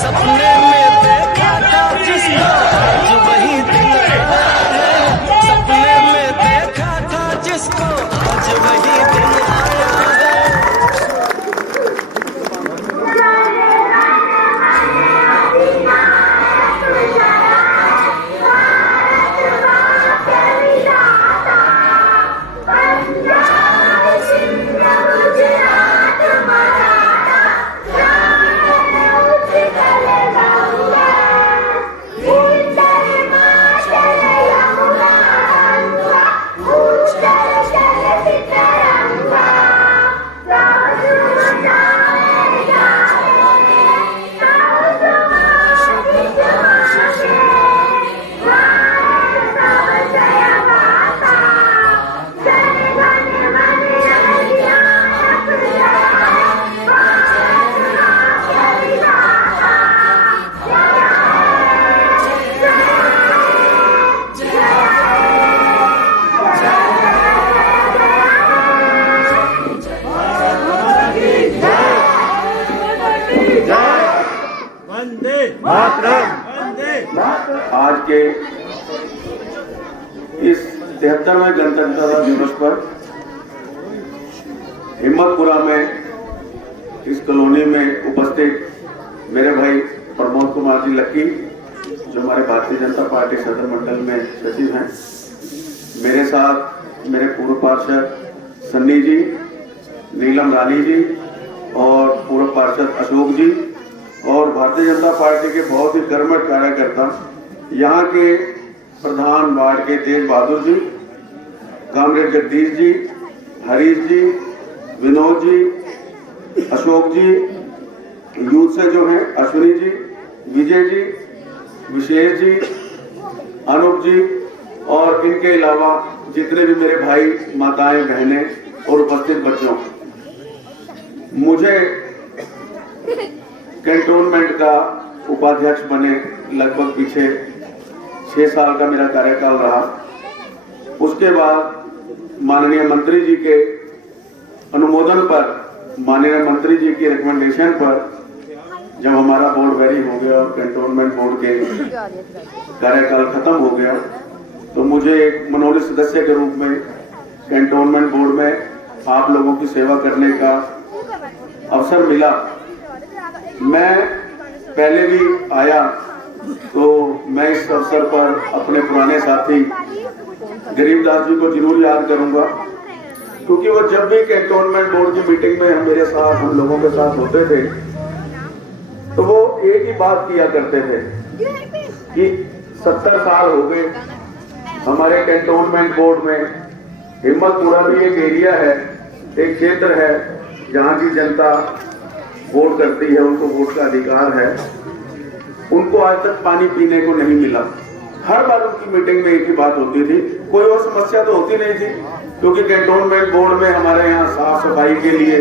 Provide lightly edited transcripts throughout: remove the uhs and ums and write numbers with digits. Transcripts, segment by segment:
सपने में देखा था जिसको आज वही दिन आया है। सपने में देखा था जिसको आज वही दिन आया है। आज के इस 73वें गणतंत्र दिवस पर हिम्मतपुरा में इस कॉलोनी में उपस्थित मेरे भाई प्रमोद कुमार जी लक्की, जो हमारे भारतीय जनता पार्टी सदर मंडल में सचिव हैं, मेरे साथ मेरे पूर्व पार्षद सन्नी जी, नीलम रानी जी और पूर्व पार्षद अशोक जी और भारतीय जनता पार्टी के बहुत ही कर्मठ कार्यकर्ता, यहाँ के प्रधान वार्ड के तेज बहादुर जी, कामरेड जगदीश जी, हरीश जी, विनोद जी, अशोक जी, यूथ से जो हैं अश्विनी जी, विजय जी, विशेष जी, अनूप जी और इनके अलावा जितने भी मेरे भाई माताएं बहनें और उपस्थित बच्चों, मुझे कैंटोनमेंट का उपाध्यक्ष बने लगभग पीछे 6 साल का मेरा कार्यकाल रहा। उसके बाद माननीय मंत्री जी के अनुमोदन पर, माननीय मंत्री जी की रिकमेंडेशन पर जब हमारा बोर्ड वेरी हो गया और कैंटोनमेंट बोर्ड के कार्यकाल खत्म हो गया, तो मुझे एक मनोनीत सदस्य के रूप में कैंटोनमेंट बोर्ड में आप लोगों की सेवा करने का अवसर मिला। मैं पहले भी आया तो मैं इस अवसर पर अपने पुराने साथी गरीबदास जी को जरूर याद करूंगा, क्योंकि वो जब भी कैंटोनमेंट बोर्ड की मीटिंग में मेरे साथ, हम लोगों के साथ होते थे, तो वो एक ही बात किया करते थे कि 70 साल हो गए हमारे कैंटोनमेंट बोर्ड में। हिम्मतपुरा भी एक एरिया है, एक क्षेत्र है जहाँ की जनता वोट करती है, उनको वोट का अधिकार है, उनको आज तक पानी पीने को नहीं मिला। हर बार उनकी मीटिंग में एक ही बात होती थी, कोई और समस्या तो होती नहीं थी, क्योंकि कैंटोनमेंट बोर्ड में हमारे यहाँ साफ सफाई के लिए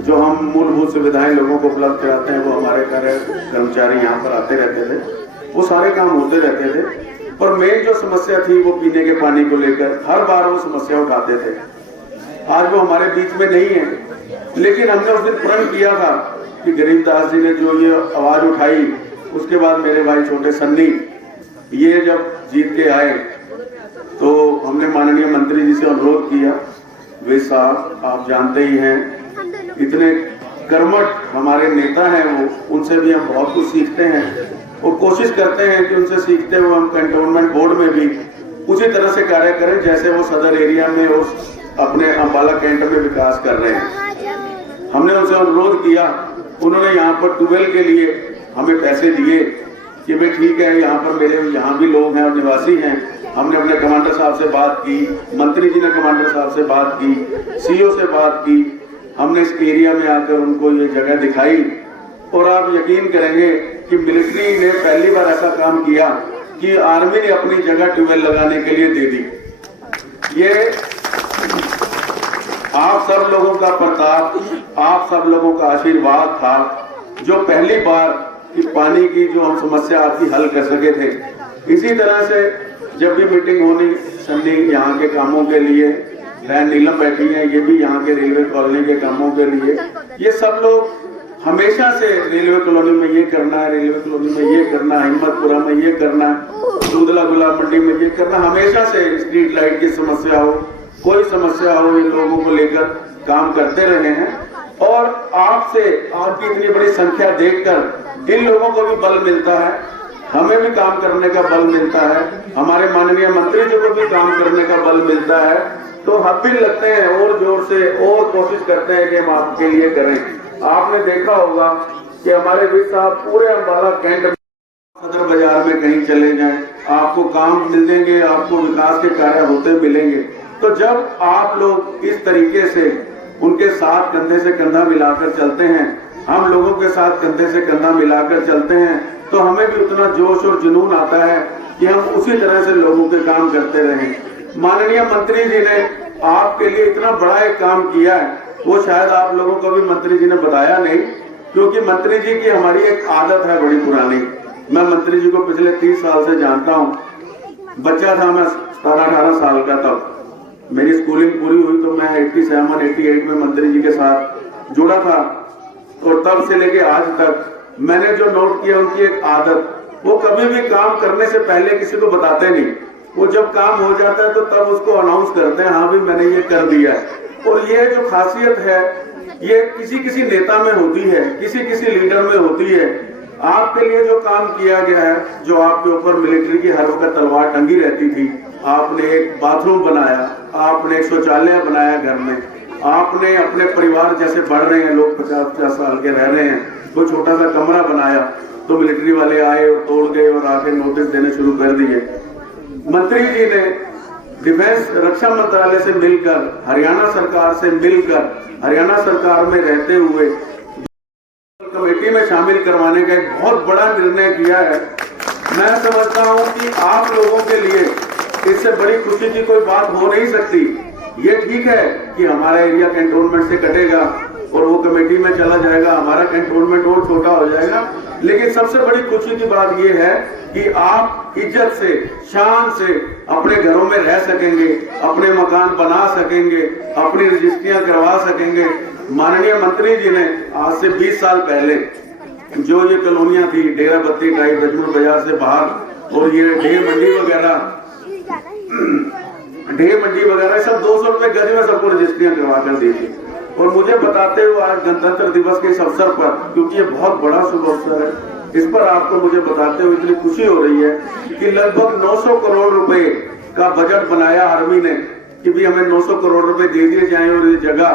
जो हम मूलभूत सुविधाएं लोगों को उपलब्ध कराते हैं, वो हमारे कर्मचारी यहाँ पर आते रहते थे, वो सारे काम होते रहते थे। पर मेन जो समस्या थी वो पीने के पानी को लेकर हर बार वो समस्या उठाते थे। आज वो हमारे बीच में नहीं है, लेकिन हमने उस दिन प्रण किया था कि गरीबदास जी ने जो ये आवाज उठाई, उसके बाद मेरे भाई छोटे सन्नी ये जब जीत के आए तो हमने माननीय मंत्री जी से अनुरोध किया, वे साहब आप जानते ही हैं इतने कर्मठ हमारे नेता हैं, वो उनसे भी हम बहुत कुछ सीखते हैं और कोशिश करते हैं कि उनसे सीखते हुए हम कैंटोनमेंट बोर्ड में भी उसी तरह से कार्य करें जैसे वो सदर एरिया में और अपने अम्बाला कैंट में विकास कर रहे हैं। हमने उनसे अनुरोध किया, उन्होंने यहाँ पर ट्यूबवेल के लिए हमें पैसे दिए कि भाई ठीक है, यहाँ पर मेरे यहाँ भी लोग हैं और निवासी हैं। हमने अपने कमांडर साहब से बात की, मंत्री जी ने कमांडर साहब से बात की, सीओ से बात की, हमने इस एरिया में आकर उनको ये जगह दिखाई और आप यकीन करेंगे कि मिलिट्री ने पहली बार ऐसा काम किया कि आर्मी ने अपनी जगह ट्यूबवेल लगाने के लिए दे दी। ये आप सब लोगों का प्रताप, आप सब लोगों का आशीर्वाद था जो पहली बार कि पानी की जो हम समस्या आपकी हल कर सके थे। इसी तरह से जब भी मीटिंग होनी, सन्नी यहाँ के कामों के लिए, बहन नीलम बैठी है, ये भी यहाँ के रेलवे कॉलोनी के कामों के लिए, ये सब लोग हमेशा से रेलवे कॉलोनी में ये करना है, रेलवे कॉलोनी में ये करना है, हिम्मतपुरा में ये करना है, दूधला गुलाब मंडी में ये करना, हमेशा से स्ट्रीट लाइट की समस्या हो, कोई समस्या हो, इन लोगों को लेकर काम करते रहे हैं। और आपसे आपकी इतनी बड़ी संख्या देखकर इन लोगों को भी बल मिलता है, हमें भी काम करने का बल मिलता है, हमारे माननीय मंत्री जी को भी काम करने का बल मिलता है। तो हम भी लगते हैं और जोर से और कोशिश करते हैं कि हम आपके लिए करें। आपने देखा होगा कि हमारे वित्त साहब पूरे अम्बाला कैंट सदर बाजार में कहीं चले जाएं, आपको काम मिलेंगे, आपको विकास के कार्य होते मिलेंगे। तो जब आप लोग इस तरीके से उनके साथ कंधे से कंधा मिलाकर चलते हैं, हम लोगों के साथ कंधे से कंधा मिलाकर चलते हैं, तो हमें भी उतना जोश और जुनून आता है कि हम उसी तरह से लोगों के काम करते रहें। माननीय मंत्री जी ने आपके लिए इतना बड़ा एक काम किया है, वो शायद आप लोगों को भी मंत्री जी ने बताया नहीं, क्योंकि मंत्री जी की हमारी एक आदत है बड़ी पुरानी। मैं मंत्री जी को पिछले 30 साल से जानता हूँ। बच्चा था मैं, 17-18 साल का, तब मेरी स्कूलिंग पूरी हुई तो मैं 87-88 में मंत्री जी के साथ जुड़ा था। और तब से लेके आज तक मैंने जो नोट किया उनकी एक आदत, वो कभी भी काम करने से पहले किसी को बताते नहीं, वो जब काम हो जाता है तो तब उसको अनाउंस करते हैं, हाँ भी मैंने ये कर दिया है। और ये जो खासियत है ये किसी किसी नेता में होती है, किसी किसी लीडर में होती है। आपके लिए जो काम किया गया है, जो आपके ऊपर मिलिट्री की हर वक्त तलवार टंगी रहती थी, आपने एक बाथरूम बनाया, आपने एक शौचालय बनाया घर में, आपने अपने परिवार जैसे बढ़ रहे हैं लोग, 50-50 साल के रह रहे हैं, वो छोटा सा कमरा बनाया तो मिलिट्री वाले आए और तोड़ गए और आके नोटिस देने शुरू कर दिए। मंत्री जी ने डिफेंस रक्षा मंत्रालय से मिलकर, हरियाणा सरकार से मिलकर, हरियाणा सरकार में रहते हुए कमेटी में शामिल करवाने का एक बहुत बड़ा निर्णय किया है। मैं समझता हूं कि आप लोगों के लिए इससे बड़ी खुशी की कोई बात हो नहीं सकती। ये ठीक है कि हमारा एरिया कैंटोनमेंट से कटेगा और वो कमेटी में चला जाएगा, हमारा कैंटोनमेंट और छोटा हो जाएगा, लेकिन सबसे बड़ी खुशी की बात ये है कि आप इज्जत से, शान से अपने घरों में रह सकेंगे, अपने मकान बना सकेंगे, अपनी रजिस्ट्रियां करवा सकेंगे। माननीय मंत्री जी ने आज से 20 साल पहले जो ये कॉलोनियां थी, डेरा बत्ती टाइप, रजमपुर बाजार से बाहर, और ये ढेर मंडी वगैरह सब 200 रुपए गज में सबको रजिस्ट्रियां करवा कर दी थी। और मुझे बताते हुए आज गणतंत्र दिवस के इस अवसर पर, क्योंकि ये बहुत बड़ा शुभ अवसर है, इस पर आपको मुझे बताते हुए इतनी खुशी हो रही है कि लगभग 900 करोड़ रुपए का बजट बनाया आर्मी ने कि भी हमें 900 करोड़ रुपए दे दिए जाएं और ये जगह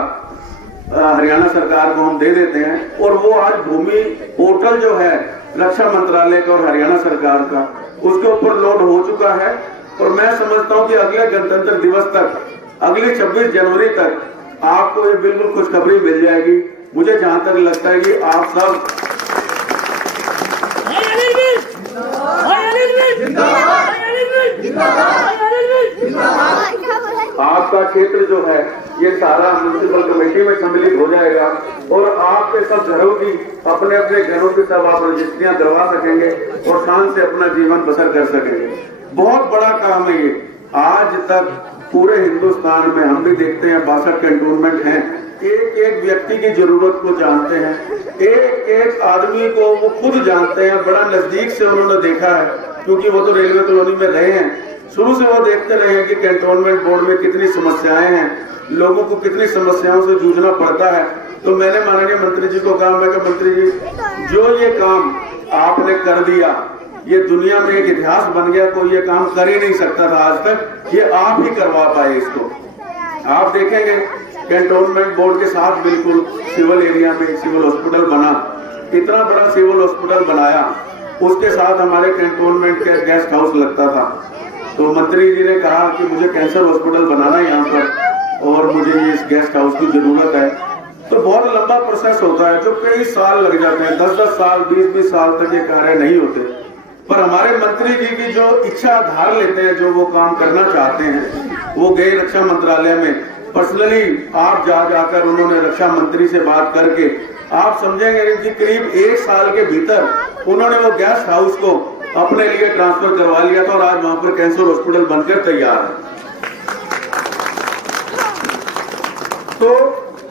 हरियाणा सरकार को हम दे देते हैं। और वो आज भूमि पोर्टल जो है रक्षा मंत्रालय का और हरियाणा सरकार का, उसके ऊपर लोड हो चुका है। और मैं समझता हूं कि अगले गणतंत्र दिवस तक, अगली 26 जनवरी तक आपको ये बिल्कुल खुशखबरी मिल जाएगी। मुझे जहां तक लगता है कि आप सब आपका क्षेत्र जो है ये सारा म्युनिसिपल कमेटी में सम्मिलित हो जाएगा और आपके सब घरों की, अपने अपने घरों की सब आप रजिस्ट्रियां करवा सकेंगे और शान से अपना जीवन बसर कर सकेंगे। बहुत बड़ा काम है ये। आज तक पूरे हिंदुस्तान में हम भी देखते हैं 62 कैंटोनमेंट हैं, एक एक व्यक्ति की जरूरत को जानते हैं, एक एक आदमी को वो खुद जानते हैं, बड़ा नजदीक से उन्होंने देखा है, क्योंकि वो तो रेलवे कॉलोनी में रहे हैं। शुरू से वो देखते रहे हैं कि कैंटोनमेंट बोर्ड में कितनी समस्याएं हैं, लोगों को कितनी समस्याओं से जूझना पड़ता है। तो मैंने माननीय मंत्री जी को कहा, मैं कि मंत्री जी, जो ये काम आपने कर दिया, ये दुनिया में एक इतिहास बन गया, कोई ये काम कर ही नहीं सकता था आज तक, ये आप ही करवा पाए इसको। आप देखेंगे कैंटोनमेंट बोर्ड के साथ बिल्कुल सिविल एरिया में सिविल हॉस्पिटल बना, इतना बड़ा सिविल हॉस्पिटल बनाया, उसके साथ हमारे कैंटोनमेंट का गेस्ट हाउस लगता था। तो मंत्री जी ने कहा कि मुझे कैंसर हॉस्पिटल बनाना है यहाँ पर और मुझे ये इस गेस्ट हाउस की जरूरत है। तो बहुत लंबा प्रोसेस होता है, जो कई साल लग जाते हैं, 10-10 साल 20-20 साल तक ये कार्य नहीं होते। पर हमारे मंत्री जी की जो इच्छा धार लेते हैं, जो वो काम करना चाहते हैं, वो गए रक्षा मंत्रालय में पर्सनली, आप जाकर उन्होंने रक्षा मंत्री से बात करके, आप समझेंगे कि करीब 1 साल के भीतर उन्होंने वो गेस्ट हाउस को अपने लिए ट्रांसफर करवा लिया था और आज वहां पर कैंसर हॉस्पिटल बनकर तैयार है। तो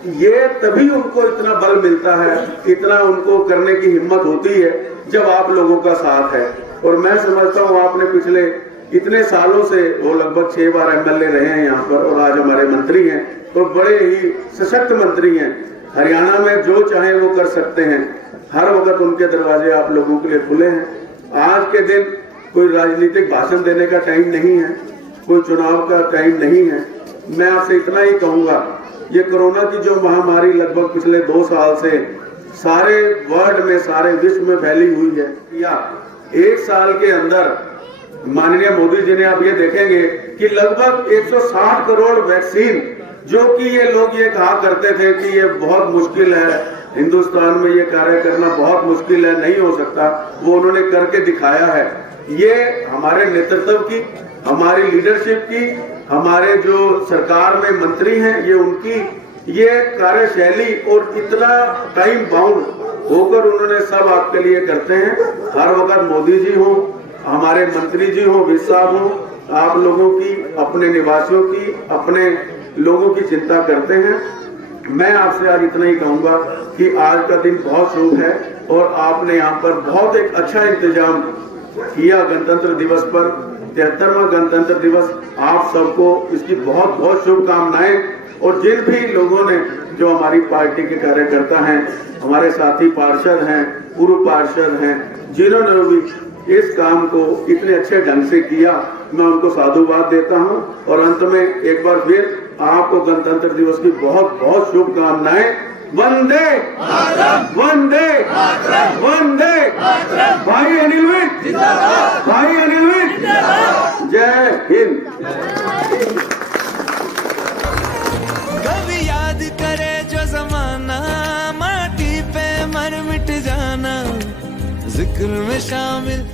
ये तभी उनको इतना बल मिलता है, इतना उनको करने की हिम्मत होती है जब आप लोगों का साथ है। और मैं समझता हूँ आपने पिछले इतने सालों से, वो लगभग 6 बार एमएलए रहे हैं यहाँ पर और आज हमारे मंत्री हैं और बड़े ही सशक्त मंत्री हैं। हरियाणा में जो चाहे वो कर सकते हैं, हर वक्त उनके दरवाजे आप लोगों के लिए खुले हैं। आज के दिन कोई राजनीतिक भाषण देने का टाइम नहीं है, कोई चुनाव का टाइम नहीं है। मैं आपसे इतना ही कहूंगा, ये कोरोना की जो महामारी लगभग पिछले 2 साल से सारे वर्ल्ड में, सारे विश्व में फैली हुई है, या 1 साल के अंदर माननीय मोदी जी ने, आप ये देखेंगे कि लगभग 160 करोड़ वैक्सीन, जो कि ये लोग ये कहा करते थे कि ये बहुत मुश्किल है, हिंदुस्तान में ये कार्य करना बहुत मुश्किल है, नहीं हो सकता, वो उन्होंने करके दिखाया है। ये हमारे नेतृत्व की, हमारी लीडरशिप की, हमारे जो सरकार में मंत्री हैं, ये उनकी ये कार्यशैली और इतना टाइम बाउंड होकर उन्होंने सब आपके लिए करते हैं। हर वक्त मोदी जी हो, हमारे मंत्री जी हो, विज साहब हो, आप लोगों की, अपने निवासियों की, अपने लोगों की चिंता करते हैं। मैं आपसे आज इतना ही कहूंगा कि आज का दिन बहुत शुभ है और आपने यहाँ पर बहुत एक अच्छा इंतजाम किया गणतंत्र दिवस पर, 73वां गणतंत्र दिवस। आप सबको इसकी बहुत बहुत शुभकामनाएं। और जिन भी लोगों ने, जो हमारी पार्टी के कार्यकर्ता हैं, हमारे साथी पार्षद हैं, पूर्व पार्षद हैं, जिन्होंने भी इस काम को इतने अच्छे ढंग से किया, मैं उनको साधुवाद देता हूं। और अंत में एक बार फिर आपको गणतंत्र दिवस की बहुत बहुत शुभकामनाएं। वंदे वंदे वंदे। भाई अनिल विज, भाई अनिल विज, जय हिंद। कभी याद करे जो जमाना, माटी पे मर मिट जाना, जिक्र में शामिल